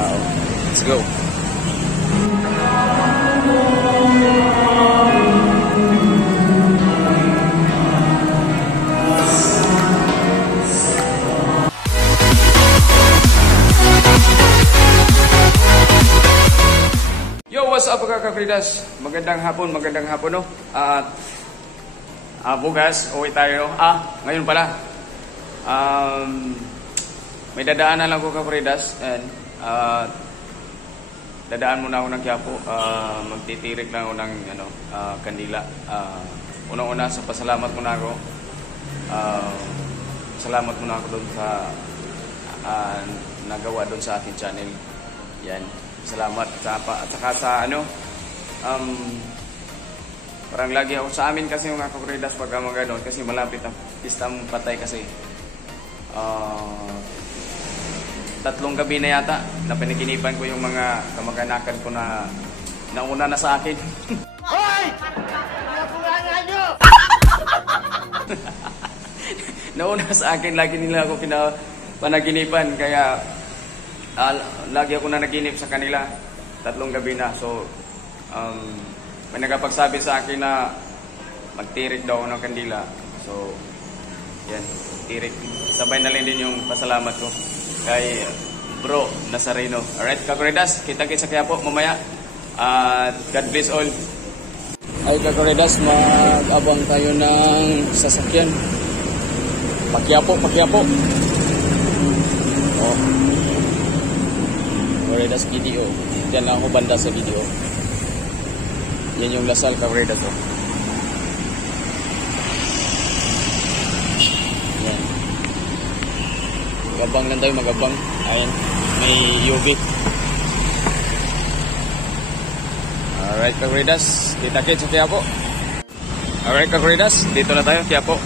tao. Let's go. Yo, what's up mga ka-Fridas? Magandang hapon no? Bukas, uwi tayo. Ngayon pala. May dadaanan lang ko ka-Fridas. And dadaan muna ako ng Quiapo. Magtitirik lang ako ng kandila. Unang-una sa pasalamat muna ako. Salamat muna ako doon sa nagawa doon sa ating channel. Yan. Salamat at saka sa parang lagi ako sa amin kasi mga ka-Fridas pag mga gano'n kasi malapit ang pistang patay kasi 3 gabi na yata na pinaginipan ko yung mga kamag-anakan ko na nauna na sa akin. Hoy! Nakulangan nyo! Nauna sa akin, lagi nila ako panaginipan kaya lagi ako na naginip sa kanila 3 gabi na. So may nagapagsabi sa akin na magtirik daw ng kandila. So yan, tirik. Sabay na rin din yung pasalamat ko kay Bro Nazareno. Alright ka-Fridas, kita-kits sa Quiapo mamaya. God bless all. Ay ka-Fridas, mag-abang tayo ng sasakyan. Paquiapo. Oh, Ka-Fridas video. Diyan lang ako banda sa video. Yan yung Lasal ka-Fridas to. Yan. Magabang lang tayo, magabang. Ayan, may UV. Alright ka-Fridas, kita-kits sa Quiapo. Alright ka-Fridas, dito na tayo, Quiapo.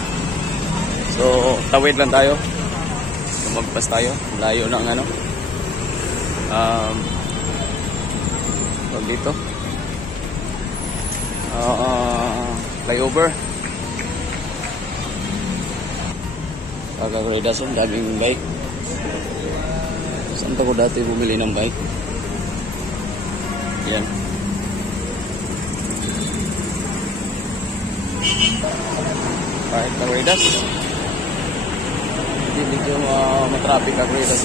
So, tawid lang tayo. Magpas tayo, layo ng dito flyover. Ka-Fridas, ang daming bike. Saan ko dati bumili ng bike? Yan. Alright ka-Fridas, hindi ko matraffic ka-Fridas.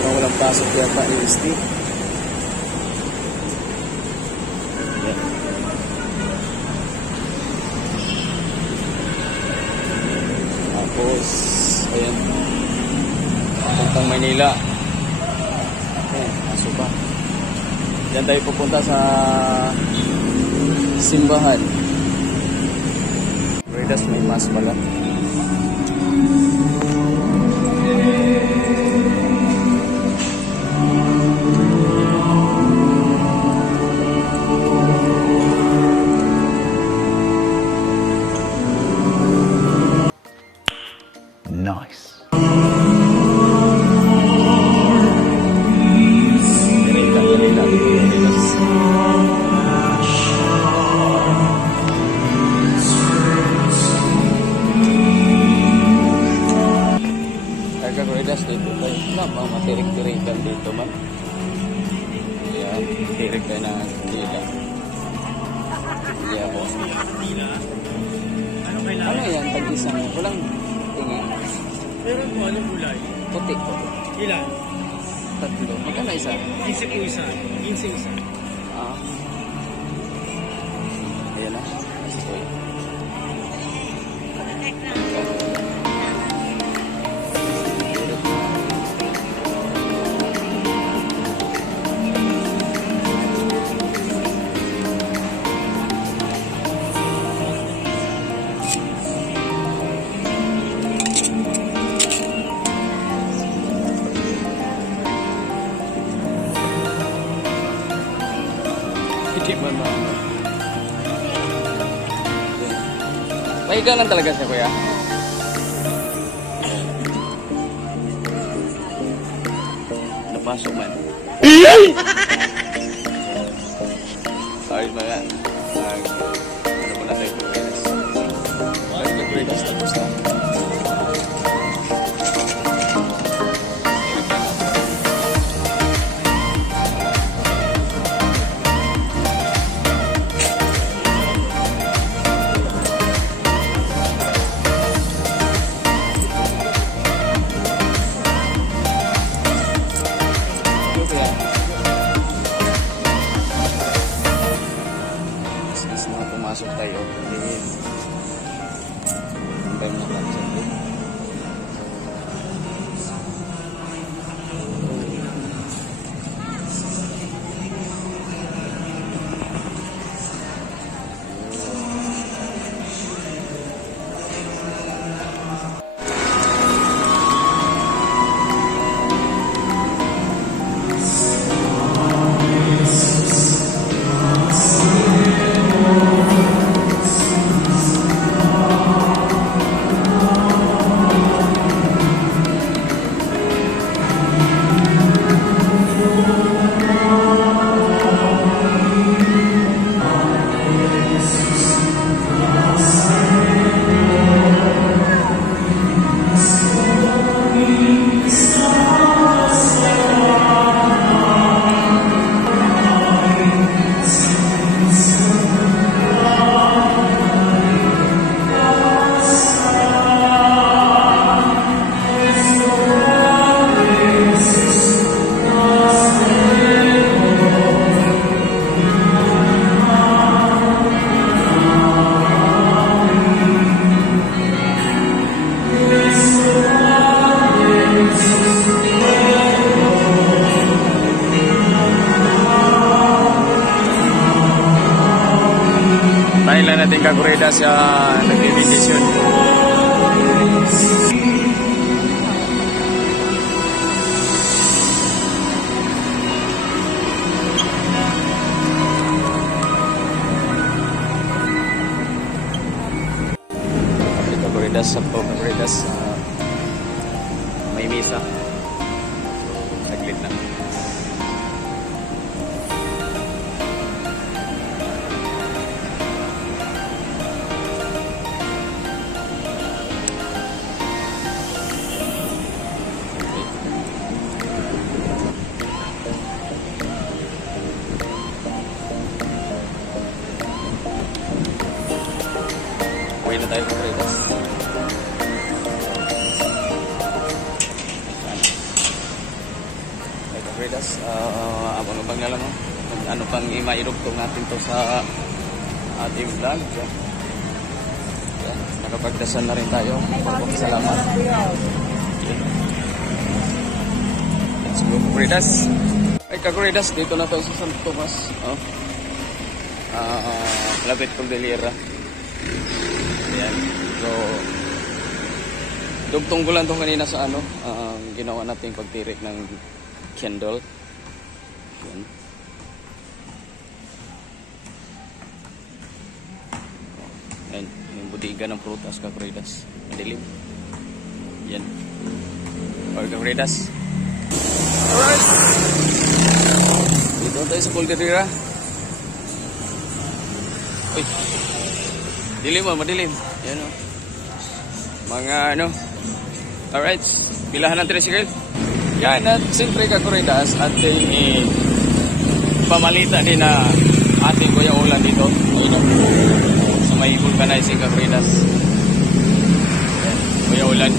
Parang walang pasok yata yung stick. Tapos ayan, puntang Maynila. Ayan, aso pa. Diyan tayo pupunta sa simbahan. Fridas, may mas pala. Nice. Ka-Fridas, dito tayo. Matirik-tirikan dito man. Yan, tirik tayo na kandila. Yan. Ano yan? Tag-isang. Walang tingin. Meron po, anong kulay? Puti ko. Ilan? 3. Magkano isa? 15 po isa. 15 isa. Ayan na. Ito yun. Hindi man na. Mahiga lang talaga siya, kuya. Napasok man. Sorry ba yan? Ano mo na tayo Fridas? Fridas tapos na. natin Kaguridas sa nagbibindisyon. Kaguridas may misa. Saglit na. Uwi na tayo Kaguridas. Abang-abang na lang ano pang imairugtong natin to sa ating vlog. Nakapagdasal na rin tayo. Salamat. Let's go Kaguridas. Ay Kaguridas, dito na tayo sa Santo Tomas. Lapit Cordillera. Ayan. So dugtong ko lang to kanina sa ginawa nating pagtirik ng candle. Yan. Yan. Yung budiga ng prutas Kaguridas. Madilim. Yan. Or Kaguridas. Alright. Dito tayo sa Cordillera. Uy. Dilim madilim. Yan o. Mga Alright. Pilahan ng tricycle. Yan, at siyempre Kaguridas, ating pamalita din na ating Kuya Ulan dito. Ayun, sa may vulcanizing Kaguridas. Yan, Kuya Ulan.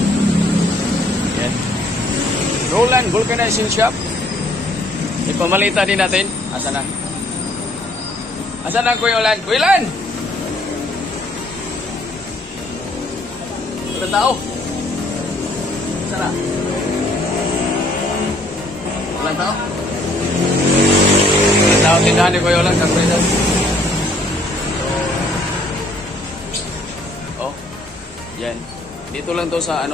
Yan. Roland Vulcanizing Shop. Ipamalita din natin. Asa na? Asa na Kuya Ulan? Kuya Ulan! Wala tao? Asa na? Walang tao? Walang tao, tindahan ni Kuya Ulan, Kaguridas. Oh, yan. Dito lang to sa yan.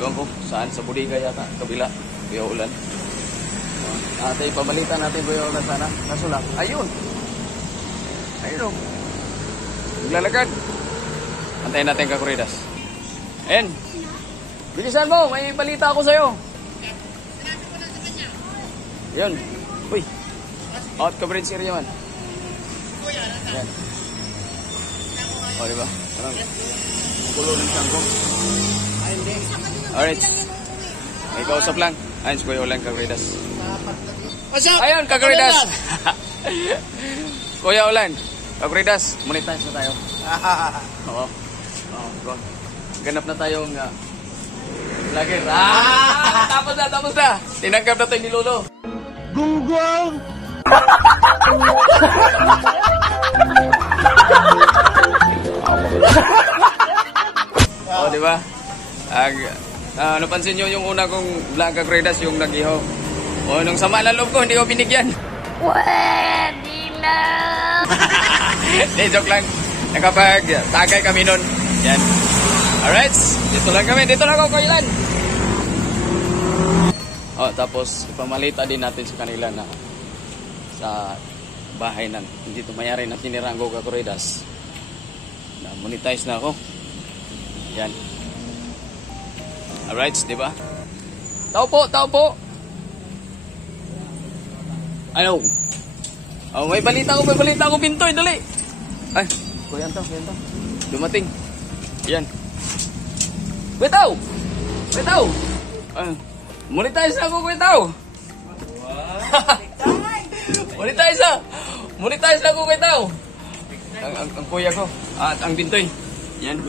Ewan ko, saan? Sa Budiga yata, kabila, Kuya Ulan. Ate, pabalita natin Kuya Ulan sana. Nasulak. Ayun. Ayun. Naglalakad. Antayin natin Kaguridas. Ayan. Bilisan mo. May balita ako sa'yo. Ayan. Uy. Out coverage area man. Ayan. O, diba? Parang kulo ng sangkong. Alright. May kausap lang. Ayan si Kuya Ulan Kaguridas. Ayun, Kaguridas. Kuya Ulan. Kaguridas. Monetize na tayo. Oo. Go. Ganap na tayong vlogger. Tapos na. Tinanggap na tayo ni Lolo. Gunggong! Diba? Napansin nyo yung una kong vlog Kaguridas, yung nag-ihaw. Nung sama ng loob ko, hindi ko binigyan. Pwede na! Joke lang. Nakapag-tagay kami nun. Yan. Alright. Dito lang kami. Dito lang ako, Kuya Ulan. Tapos, ipamalita din natin sa kanila na sa bahay ng hindi tumayari na tiniranggo Kaguridas. Na-monetize na ako. Yan. Alright, di ba? Tao po. Ano? May balita ko, Pintoy, dali. Ay, kuya to. Dumating. Yan. Kuya Tao. Monetize na ako, Kuya Tao. Monetize na ako, Kuya Tao. Ang kuya ko. At ang Pintoy. Yan.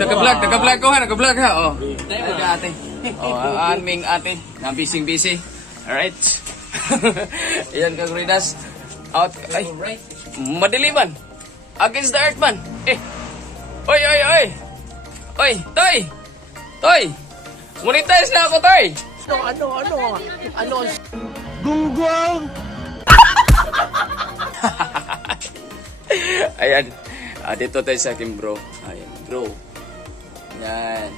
Naka-vlog ha. Ate. Ang aming ate. Na busy. Alright. Yan Kaguridas. Out. Ay. Madiliman. Against the earth man. Oy. Toy. Monetize na ako, Toy. Ano? Gunggong! Ayan. Dito tayo sa akin, bro. Ayan, bro. Yan.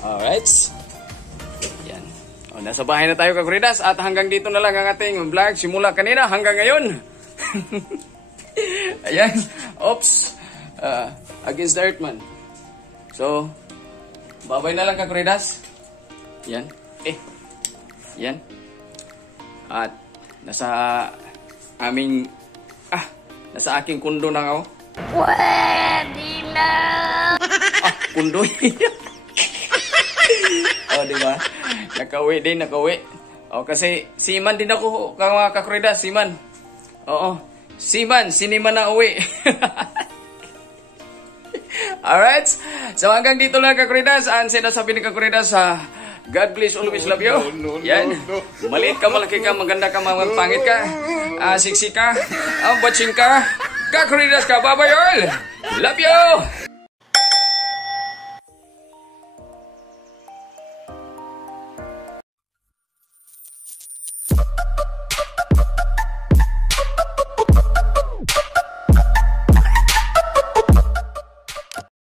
Alright. Yan. O, nasa bahay na tayo, Kakuridas. At hanggang dito na lang ang ating vlog. Simula kanina hanggang ngayon. Ayan. Oops. Against the Earthman. So, babay na lang, Kakuridas. Yan. Yan. At nasa aking kundo na ako. Pwede na. Kundo. Oh, di ba? Nakauwi din. Oh, kasi siman din ako, mga Kakuridas, siman. Oo. Siman, siniman na uwi. Alright. So hanggang dito lang, Kakuridas. Ang sinasabi ni Kakuridas sa God bless, always love you. Yan. Maliit ka, malaki ka, maganda ka, pangit ka, siksi ka, watching ka, Kakuridas ka, bye-bye all. Love you.